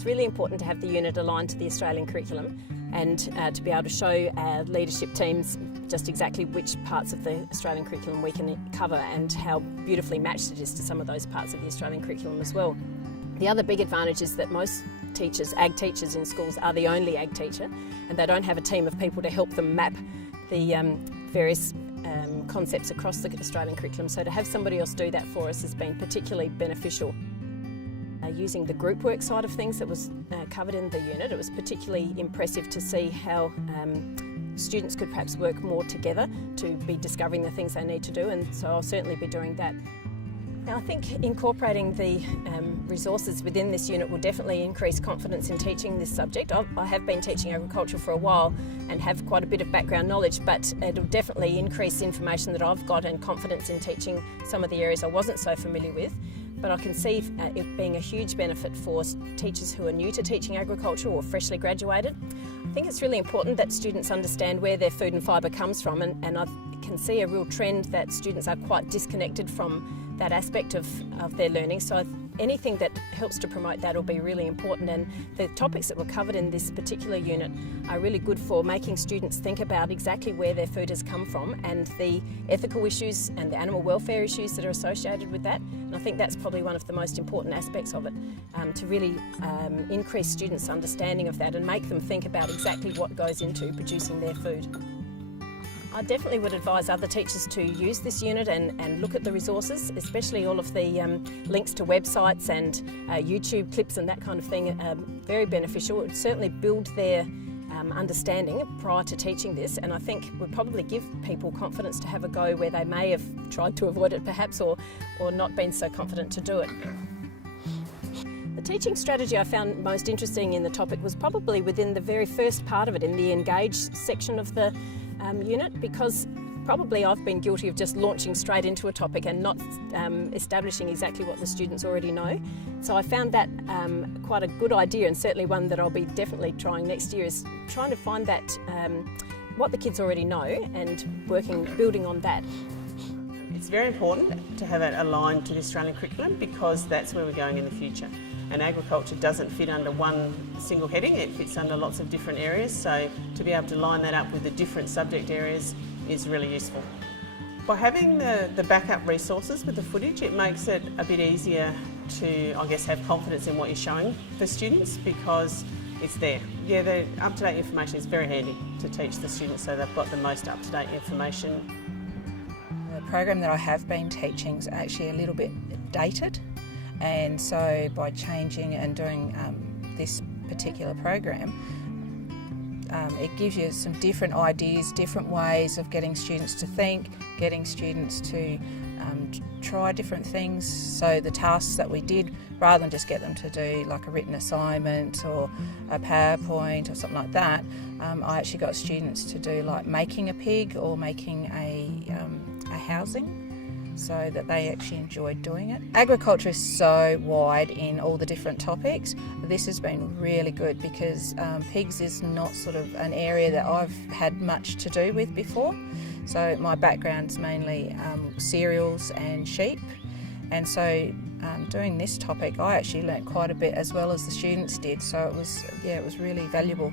was really important to have the unit aligned to the Australian curriculum and to be able to show our leadership teams just exactly which parts of the Australian curriculum we can cover and how beautifully matched it is to some of those parts of the Australian curriculum as well. The other big advantage is that most teachers, ag teachers in schools, are the only ag teacher, and they don't have a team of people to help them map the various concepts across the Australian curriculum. So to have somebody else do that for us has been particularly beneficial. Using the group work side of things that was covered in the unit, it was particularly impressive to see how students could perhaps work more together to be discovering the things they need to do, and so I'll certainly be doing that. Now, I think incorporating the resources within this unit will definitely increase confidence in teaching this subject. I have been teaching agriculture for a while and have quite a bit of background knowledge, but it'll definitely increase information that I've got and confidence in teaching some of the areas I wasn't so familiar with. But I can see it being a huge benefit for teachers who are new to teaching agriculture or freshly graduated. I think it's really important that students understand where their food and fibre comes from, and I can see a real trend that students are quite disconnected from that aspect of their learning. So anything that helps to promote that will be really important, and the topics that were covered in this particular unit are really good for making students think about exactly where their food has come from and the ethical issues and the animal welfare issues that are associated with that. And I think that's probably one of the most important aspects of it, to really increase students' understanding of that and make them think about exactly what goes into producing their food. I definitely would advise other teachers to use this unit and look at the resources, especially all of the links to websites and YouTube clips and that kind of thing are very beneficial. It would certainly build their understanding prior to teaching this, and I think would probably give people confidence to have a go where they may have tried to avoid it perhaps or not been so confident to do it. The teaching strategy I found most interesting in the topic was probably within the very first part of it, in the engage section of the unit, because probably I've been guilty of just launching straight into a topic and not establishing exactly what the students already know. So I found that quite a good idea, and certainly one that I'll be definitely trying next year, is trying to find that what the kids already know and building on that. It's very important to have it aligned to the Australian curriculum because that's where we're going in the future. And agriculture doesn't fit under one single heading, it fits under lots of different areas, so to be able to line that up with the different subject areas is really useful. By having the backup resources with the footage, it makes it a bit easier to, I guess, have confidence in what you're showing for students because it's there. Yeah, the up-to-date information is very handy to teach the students so they've got the most up-to-date information. The program that I have been teaching is actually a little bit dated. And so by changing and doing this particular program, it gives you some different ideas, different ways of getting students to think, getting students to try different things. So the tasks that we did, rather than just get them to do like a written assignment or a PowerPoint or something like that, I actually got students to do like making a pig or making a housing, so that they actually enjoyed doing it. Agriculture is so wide in all the different topics. This has been really good because pigs is not sort of an area that I've had much to do with before. So my background's mainly cereals and sheep, and so doing this topic I actually learnt quite a bit as well as the students did, so it was really valuable.